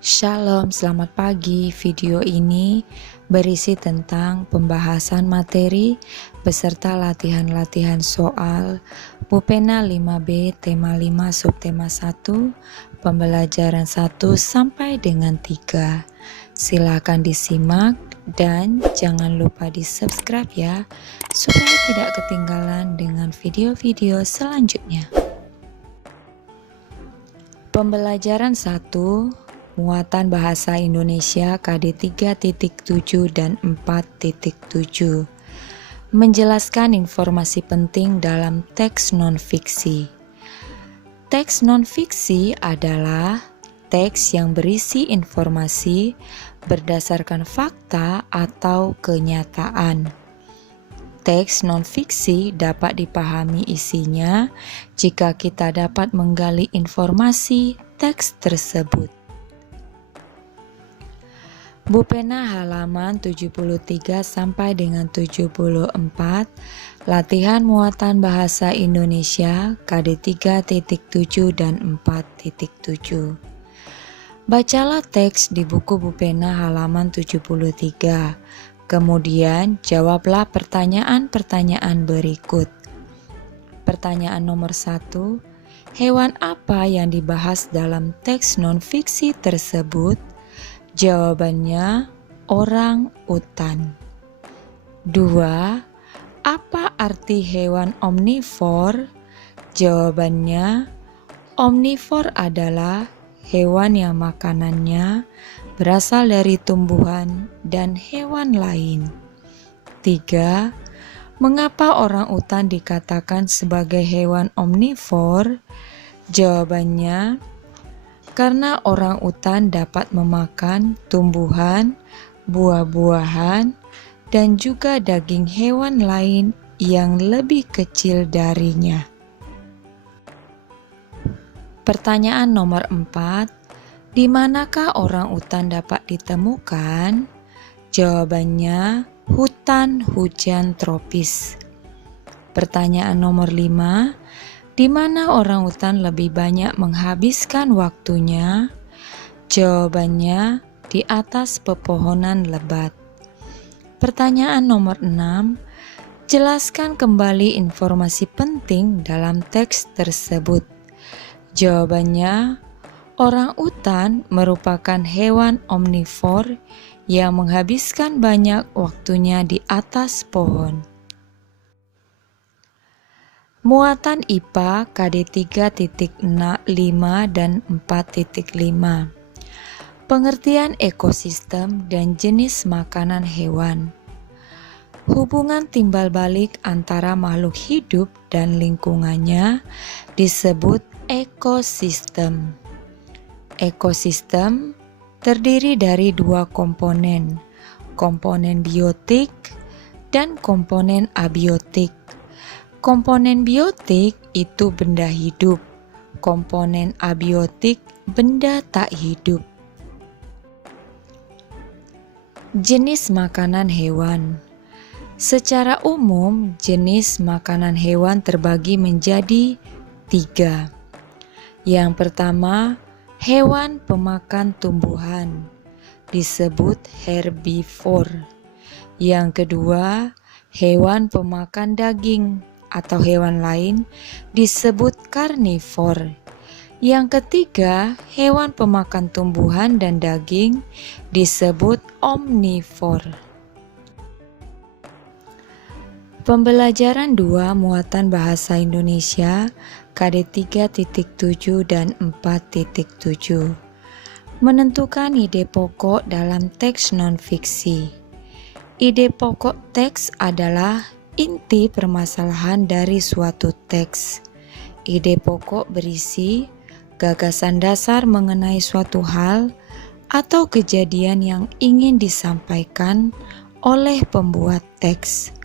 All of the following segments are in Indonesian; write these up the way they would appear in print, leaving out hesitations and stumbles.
Shalom, selamat pagi. Video ini berisi tentang pembahasan materi beserta latihan-latihan soal Pupena 5B tema 5 subtema 1, pembelajaran 1 sampai dengan 3. Silakan disimak dan jangan lupa di-subscribe ya, supaya tidak ketinggalan dengan video-video selanjutnya. Pembelajaran 1, muatan bahasa Indonesia KD 3.7 dan 4.7. Menjelaskan informasi penting dalam teks non-fiksi. Teks non-fiksi adalah teks yang berisi informasi berdasarkan fakta atau kenyataan. Teks non-fiksi dapat dipahami isinya jika kita dapat menggali informasi teks tersebut. Pupena halaman 73 sampai dengan 74, latihan muatan bahasa Indonesia KD 3.7 dan 4.7. Bacalah teks di buku Pupena halaman 73. Kemudian jawablah pertanyaan-pertanyaan berikut. Pertanyaan nomor 1, hewan apa yang dibahas dalam teks non-fiksi tersebut? Jawabannya, orang utan. 2. Apa arti hewan omnivor? Jawabannya, omnivor adalah hewan yang makanannya berasal dari tumbuhan dan hewan lain. 3. Mengapa orang utan dikatakan sebagai hewan omnivor? Jawabannya, karena orang utan dapat memakan tumbuhan, buah-buahan, dan juga daging hewan lain yang lebih kecil darinya. Pertanyaan nomor 4, di manakah orang utan dapat ditemukan? Jawabannya, hutan hujan tropis. Pertanyaan nomor 5, di mana orang utan lebih banyak menghabiskan waktunya? Jawabannya, di atas pepohonan lebat. Pertanyaan nomor 6, jelaskan kembali informasi penting dalam teks tersebut. Jawabannya, orang utan merupakan hewan omnivor yang menghabiskan banyak waktunya di atas pohon. Muatan IPA KD 3.5 dan 4.5. Pengertian ekosistem dan jenis makanan hewan. Hubungan timbal balik antara makhluk hidup dan lingkungannya disebut ekosistem. Ekosistem terdiri dari dua komponen biotik dan komponen abiotik. Komponen biotik itu benda hidup, komponen abiotik benda tak hidup. Jenis makanan hewan. Secara umum, jenis makanan hewan terbagi menjadi 3. Yang pertama, hewan pemakan tumbuhan, disebut herbivor. Yang kedua, hewan pemakan daging atau hewan lain disebut karnivor. Yang ketiga, hewan pemakan tumbuhan dan daging disebut omnivor. Pembelajaran 2 muatan bahasa Indonesia KD 3.7 dan 4.7. Menentukan ide pokok dalam teks non-fiksi. Ide pokok teks adalah inti permasalahan dari suatu teks. Ide pokok berisi gagasan dasar mengenai suatu hal atau kejadian yang ingin disampaikan oleh pembuat teks.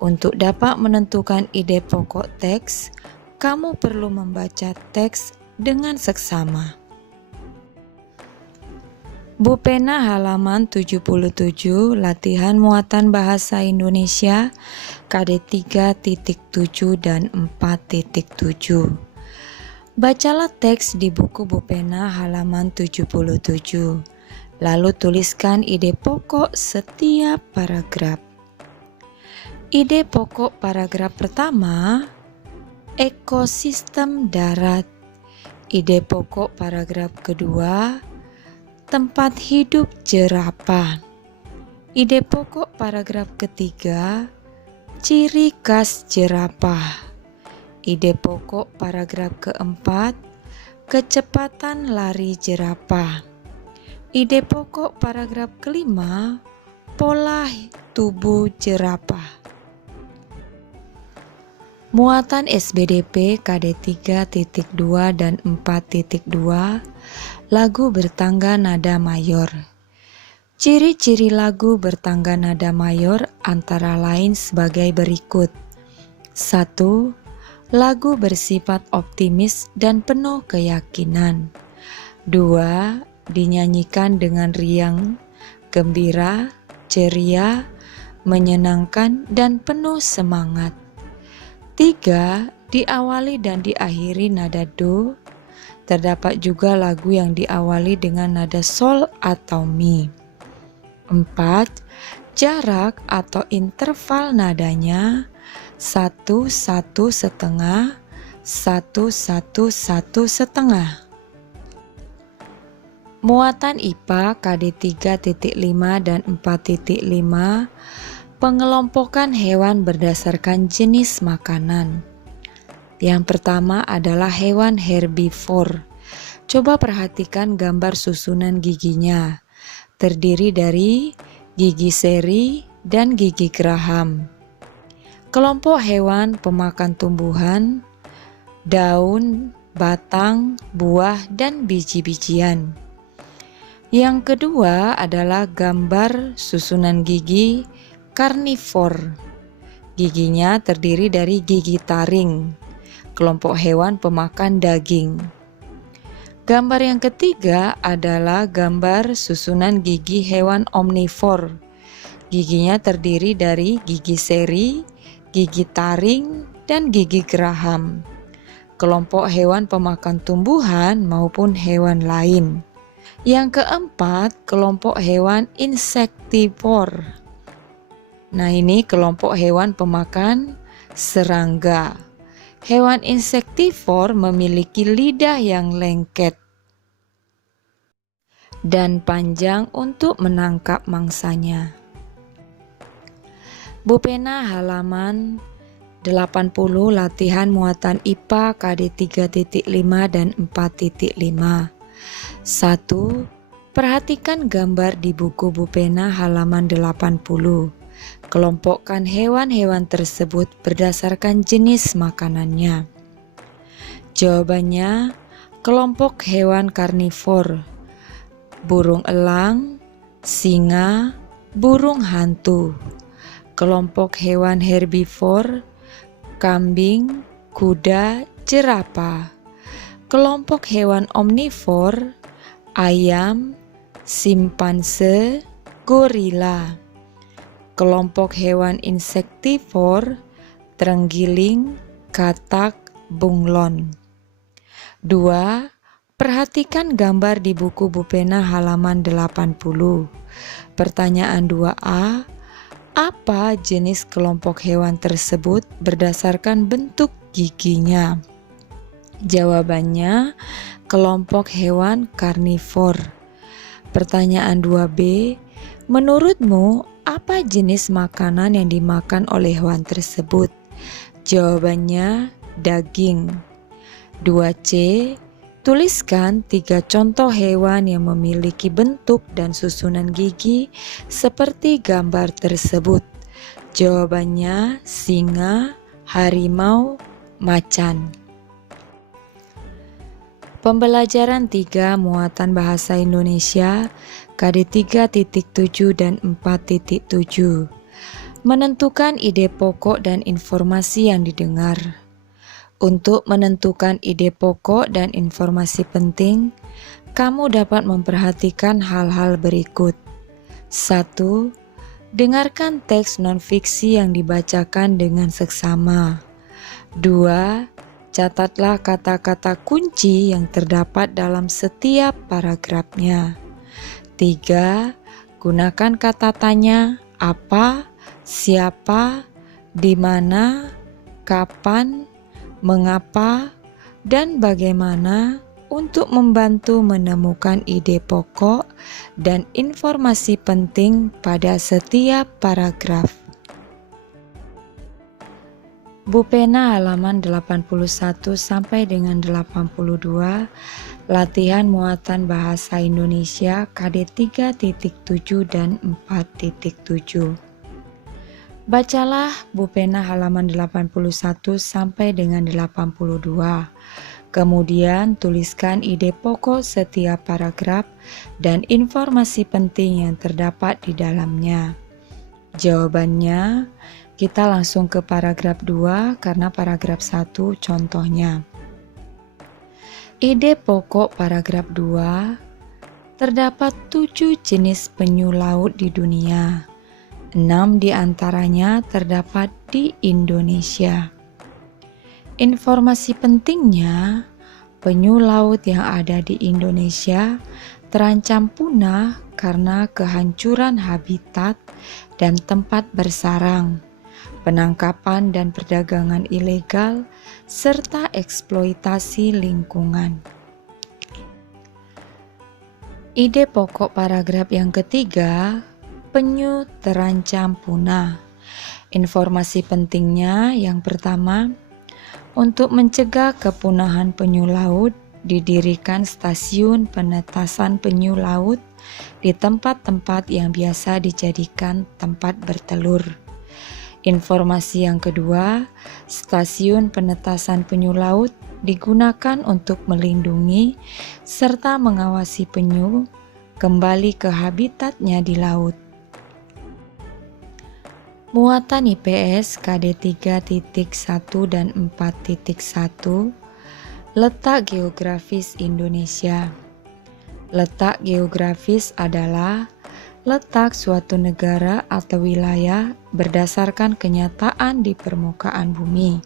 Untuk dapat menentukan ide pokok teks, kamu perlu membaca teks dengan seksama. Pupena halaman 77, latihan muatan bahasa Indonesia KD 3.7 dan 4.7. Bacalah teks di buku Bu Pena halaman 77. Lalu tuliskan ide pokok setiap paragraf. Ide pokok paragraf pertama, ekosistem darat. Ide pokok paragraf kedua, tempat hidup jerapah. Ide pokok paragraf ketiga, ciri khas jerapah. Ide pokok paragraf keempat, kecepatan lari jerapah. Ide pokok paragraf kelima, pola tubuh jerapah. Muatan SBDP KD 3.2 dan 4.2, lagu bertangga nada mayor. Ciri-ciri lagu bertangga nada mayor antara lain sebagai berikut. 1. Lagu bersifat optimis dan penuh keyakinan. 2. Dinyanyikan dengan riang, gembira, ceria, menyenangkan, dan penuh semangat. 3. Diawali dan diakhiri nada do. Terdapat juga lagu yang diawali dengan nada sol atau mi. 4. Jarak atau interval nadanya 1, 1 setengah, 1, 1, 1 setengah. Muatan IPA KD 3.5 dan 4.5, pengelompokan hewan berdasarkan jenis makanan. Yang pertama adalah hewan herbivore. Coba perhatikan gambar susunan giginya. Terdiri dari gigi seri dan gigi geraham. Kelompok hewan pemakan tumbuhan, daun, batang, buah, dan biji-bijian. Yang kedua adalah gambar susunan gigi karnivor. Giginya terdiri dari gigi taring, kelompok hewan pemakan daging. Gambar yang ketiga adalah gambar susunan gigi hewan omnivor. Giginya terdiri dari gigi seri, gigi taring, dan gigi geraham, kelompok hewan pemakan tumbuhan maupun hewan lain. Yang keempat, kelompok hewan insektivor. Nah, ini kelompok hewan pemakan serangga. Hewan insektivor memiliki lidah yang lengket dan panjang untuk menangkap mangsanya. Bu Pena halaman 80 latihan muatan IPA KD 3.5 dan 4.5. 1. Perhatikan gambar di buku Bu Pena halaman 80. Kelompokkan hewan-hewan tersebut berdasarkan jenis makanannya. Jawabannya, kelompok hewan karnivor, burung elang, singa, burung hantu. Kelompok hewan herbivor, kambing, kuda, jerapah. Kelompok hewan omnivor, ayam, simpanse, gorila. Kelompok hewan insektivor, terenggiling, katak, bunglon. 2. Perhatikan gambar di buku Bu Pena halaman 80. Pertanyaan 2A, apa jenis kelompok hewan tersebut berdasarkan bentuk giginya? Jawabannya, kelompok hewan karnivor. Pertanyaan 2B, menurutmu apa jenis makanan yang dimakan oleh hewan tersebut? Jawabannya, daging. 2C, tuliskan 3 contoh hewan yang memiliki bentuk dan susunan gigi seperti gambar tersebut. Jawabannya singa, harimau, macan. Pembelajaran 3 muatan bahasa Indonesia KD 3.7 dan 4.7. Menentukan ide pokok dan informasi yang didengar. Untuk menentukan ide pokok dan informasi penting, kamu dapat memperhatikan hal-hal berikut. 1. Dengarkan teks non-fiksi yang dibacakan dengan seksama. 2. Catatlah kata-kata kunci yang terdapat dalam setiap paragrafnya. 3. Gunakan kata tanya apa, siapa, di mana, kapan, mengapa, dan bagaimana untuk membantu menemukan ide pokok dan informasi penting pada setiap paragraf. Bu Pena halaman 81 sampai dengan 82, latihan muatan bahasa Indonesia KD 3.7 dan 4.7. Bacalah Bu Pena halaman 81 sampai dengan 82. Kemudian tuliskan ide pokok setiap paragraf dan informasi penting yang terdapat di dalamnya. Jawabannya, kita langsung ke paragraf 2 karena paragraf 1 contohnya. Ide pokok paragraf 2, terdapat 7 jenis penyu laut di dunia. 6 diantaranya terdapat di Indonesia. Informasi pentingnya, penyu laut yang ada di Indonesia terancam punah karena kehancuran habitat dan tempat bersarang, penangkapan dan perdagangan ilegal, serta eksploitasi lingkungan. Ide pokok paragraf yang ketiga, penyu terancam punah. Informasi pentingnya yang pertama, untuk mencegah kepunahan penyu laut, didirikan stasiun penetasan penyu laut di tempat-tempat yang biasa dijadikan tempat bertelur. Informasi yang kedua, stasiun penetasan penyu laut digunakan untuk melindungi serta mengawasi penyu kembali ke habitatnya di laut. Muatan IPS KD 3.1 dan 4.1, letak geografis Indonesia. Letak geografis adalah letak suatu negara atau wilayah berdasarkan kenyataan di permukaan bumi.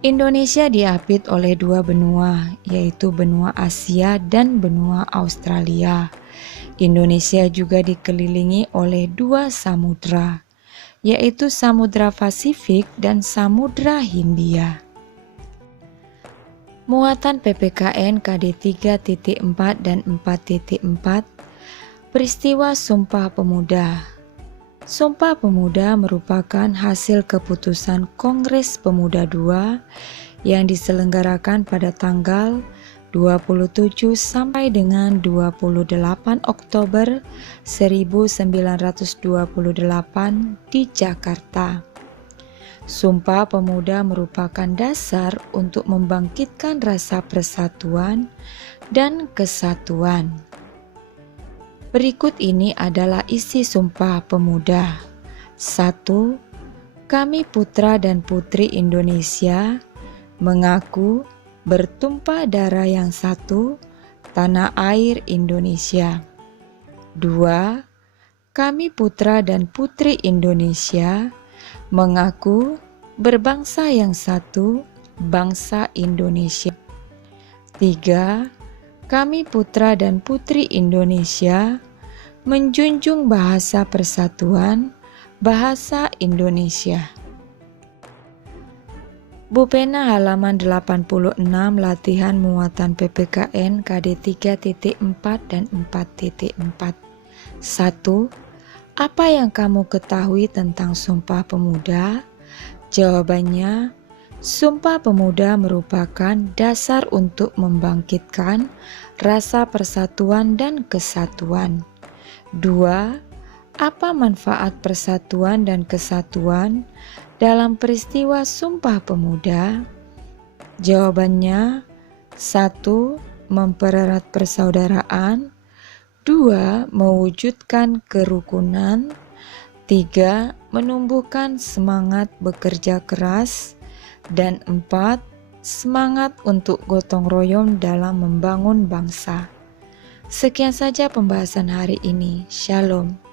Indonesia diapit oleh 2 benua, yaitu benua Asia dan benua Australia. Indonesia juga dikelilingi oleh 2 samudra, yaitu Samudra Pasifik dan Samudra Hindia. Muatan PPKN KD 3.4 dan 4.4, peristiwa Sumpah Pemuda. Sumpah Pemuda merupakan hasil keputusan Kongres Pemuda II yang diselenggarakan pada tanggal 27 sampai dengan 28 Oktober 1928 di Jakarta. Sumpah Pemuda merupakan dasar untuk membangkitkan rasa persatuan dan kesatuan. Berikut ini adalah isi Sumpah Pemuda. 1. Kami putra dan putri Indonesia mengaku bertumpah darah yang satu, tanah air Indonesia. 2. Kami putra dan putri Indonesia mengaku berbangsa yang satu, bangsa Indonesia. 3. Kami putra dan putri Indonesia menjunjung bahasa persatuan, bahasa Indonesia. Bu Pena halaman 86, latihan muatan PPKN KD 3.4 dan 4.4. 1. Apa yang kamu ketahui tentang Sumpah Pemuda? Jawabannya, Sumpah Pemuda merupakan dasar untuk membangkitkan rasa persatuan dan kesatuan. 2. Apa manfaat persatuan dan kesatuan dalam peristiwa Sumpah Pemuda? Jawabannya, 1. Mempererat persaudaraan. 2. Mewujudkan kerukunan. 3. Menumbuhkan semangat bekerja keras. Dan 4. Semangat untuk gotong royong dalam membangun bangsa. Sekian saja pembahasan hari ini. Shalom.